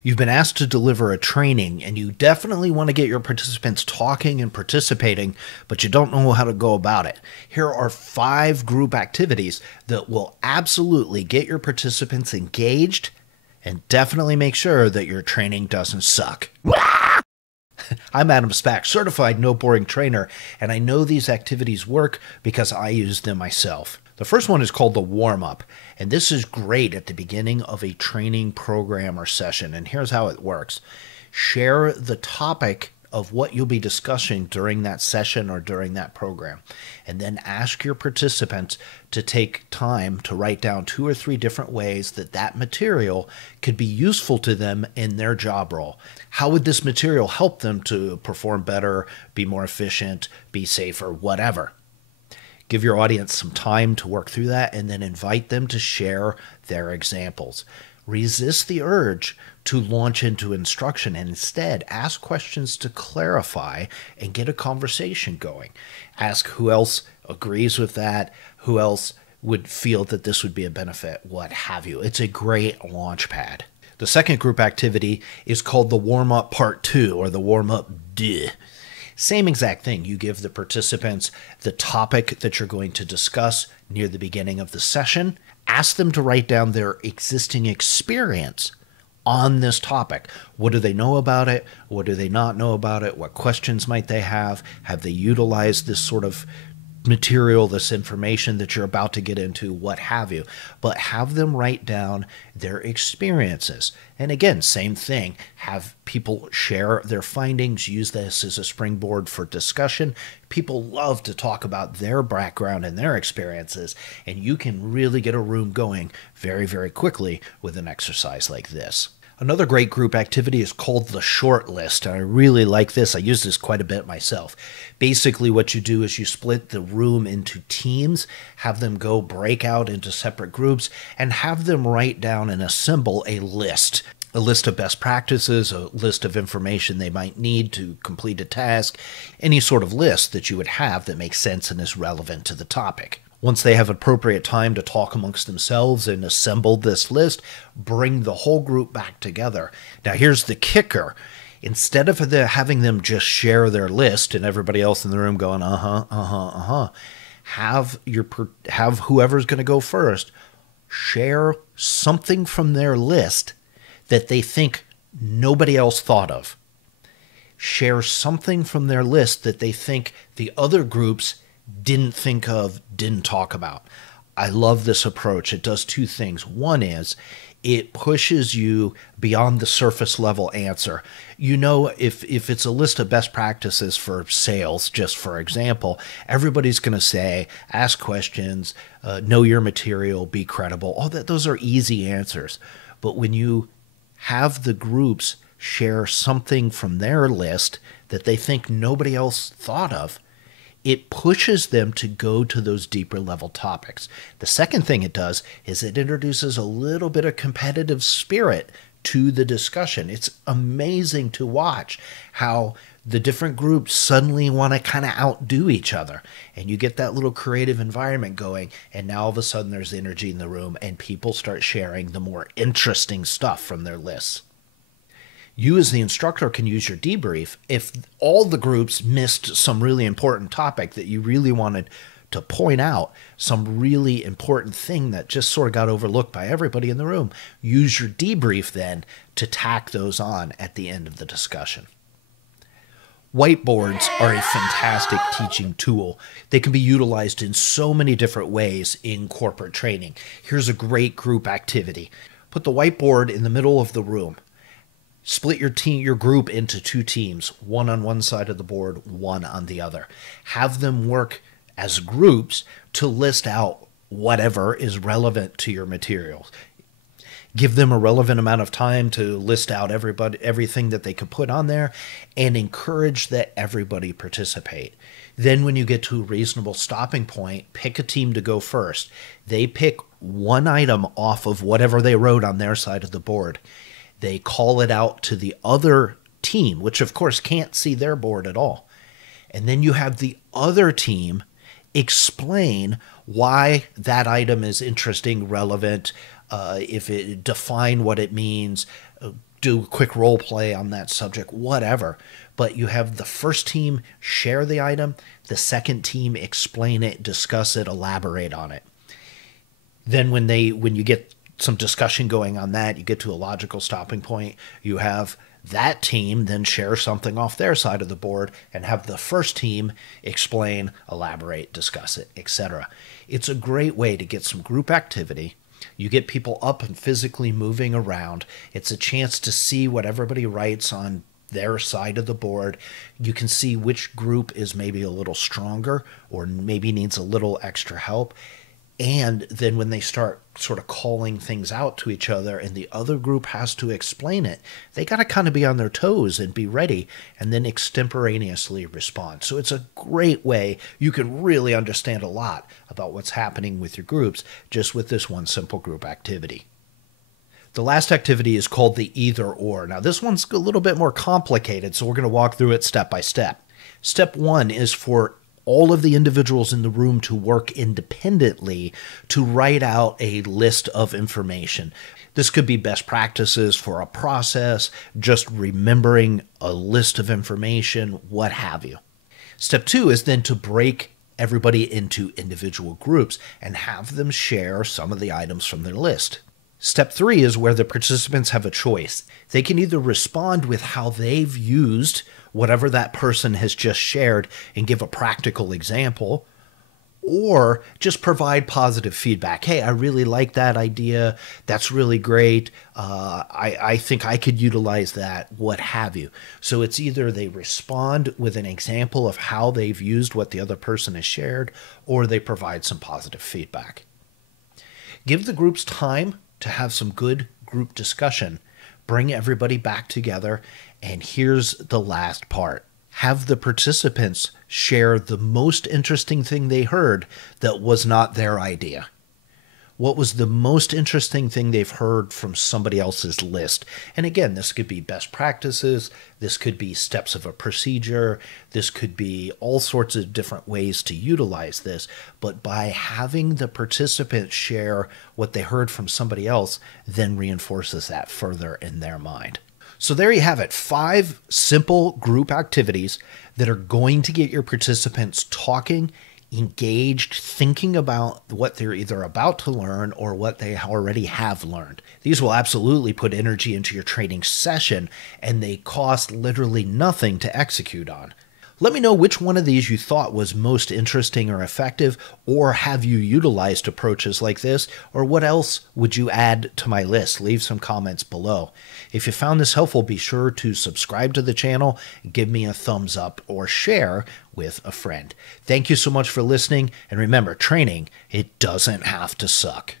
You've been asked to deliver a training, and you definitely want to get your participants talking and participating, but you don't know how to go about it. Here are 5 group activities that will absolutely get your participants engaged and definitely make sure that your training doesn't suck. I'm Adam Spack, certified no boring trainer, and I know these activities work because I use them myself. The first one is called the warm-up, and this is great at the beginning of a training program or session, and here's how it works. Share the topic of what you'll be discussing during that session or during that program, and then ask your participants to take time to write down 2 or 3 different ways that that material could be useful to them in their job role. How would this material help them to perform better, be more efficient, be safer, whatever? Give your audience some time to work through that and then invite them to share their examples. Resist the urge to launch into instruction and instead ask questions to clarify and get a conversation going. Ask who else agrees with that, who else would feel that this would be a benefit, what have you. It's a great launch pad. The second group activity is called the warm-up part 2 or the warm-up 2. Same exact thing. You give the participants the topic that you're going to discuss near the beginning of the session. Ask them to write down their existing experience on this topic. What do they know about it? What do they not know about it? What questions might they have? Have they utilized this sort of material, this information that you're about to get into, what have you, but have them write down their experiences. And again, same thing, have people share their findings, use this as a springboard for discussion. People love to talk about their background and their experiences, and you can really get a room going very, very quickly with an exercise like this. Another great group activity is called the short list. I really like this. I use this quite a bit myself. Basically, what you do is you split the room into teams, have them go break out into separate groups, and have them write down and assemble a list. A list of best practices, a list of information they might need to complete a task, any sort of list that you would have that makes sense and is relevant to the topic. Once they have appropriate time to talk amongst themselves and assemble this list, bring the whole group back together. Now here's the kicker. Instead of having them just share their list and everybody else in the room going, have whoever's going to go first share something from their list that they think nobody else thought of. Share something from their list that they think the other groups didn't think of, didn't talk about. I love this approach. It does 2 things. One is it pushes you beyond the surface level answer. You know, if it's a list of best practices for sales, just for example, everybody's going to say, ask questions, know your material, be credible. All that, those are easy answers. But when you have the groups share something from their list that they think nobody else thought of, it pushes them to go to those deeper level topics. The second thing it does is it introduces a little bit of competitive spirit to the discussion. It's amazing to watch how the different groups suddenly want to kind of outdo each other. And you get that little creative environment going, and now all of a sudden there's energy in the room and people start sharing the more interesting stuff from their lists. You as the instructor can use your debrief if all the groups missed some really important topic that you really wanted to point out, some really important thing that just sort of got overlooked by everybody in the room. Use your debrief then to tack those on at the end of the discussion. Whiteboards are a fantastic teaching tool. They can be utilized in so many different ways in corporate training. Here's a great group activity. Put the whiteboard in the middle of the room. Split your group into 2 teams, one on one side of the board, one on the other. Have them work as groups to list out whatever is relevant to your materials. Give them a relevant amount of time to list out everything that they could put on there, and encourage that everybody participate. Then when you get to a reasonable stopping point, pick a team to go first. They pick one item off of whatever they wrote on their side of the board. They call it out to the other team, which of course can't see their board at all. And then you have the other team explain why that item is interesting, relevant, if it define what it means, do a quick role play on that subject, whatever. But you have the first team share the item, the second team explain it, discuss it, elaborate on it. Then when you get some discussion going on that, you get to a logical stopping point, you have that team then share something off their side of the board and have the first team explain, elaborate, discuss it, etc. It's a great way to get some group activity. You get people up and physically moving around. It's a chance to see what everybody writes on their side of the board. You can see which group is maybe a little stronger or maybe needs a little extra help. And then when they start sort of calling things out to each other and the other group has to explain it, they got to kind of be on their toes and be ready and then extemporaneously respond. So it's a great way. You can really understand a lot about what's happening with your groups just with this one simple group activity. The last activity is called the either or. Now this one's a little bit more complicated, so we're going to walk through it step by step. Step one is for all of the individuals in the room to work independently to write out a list of information. This could be best practices for a process, just remembering a list of information, what have you. Step two is then to break everybody into individual groups and have them share some of the items from their list. Step three is where the participants have a choice. They can either respond with how they've used whatever that person has just shared and give a practical example, or just provide positive feedback. Hey, I really like that idea. That's really great. I think I could utilize that, what have you. So it's either they respond with an example of how they've used what the other person has shared, or they provide some positive feedback. Give the groups time to have some good group discussion. Bring everybody back together. And here's the last part. Have the participants share the most interesting thing they heard that was not their idea. What was the most interesting thing they've heard from somebody else's list? And again, this could be best practices. This could be steps of a procedure. This could be all sorts of different ways to utilize this. But by having the participants share what they heard from somebody else, then reinforces that further in their mind. So there you have it, 5 simple group activities that are going to get your participants talking, engaged, thinking about what they're either about to learn or what they already have learned. These will absolutely put energy into your training session, and they cost literally nothing to execute on. Let me know which one of these you thought was most interesting or effective, or have you utilized approaches like this, or what else would you add to my list? Leave some comments below. If you found this helpful, be sure to subscribe to the channel, give me a thumbs up, or share with a friend. Thank you so much for listening, and remember, training, it doesn't have to suck.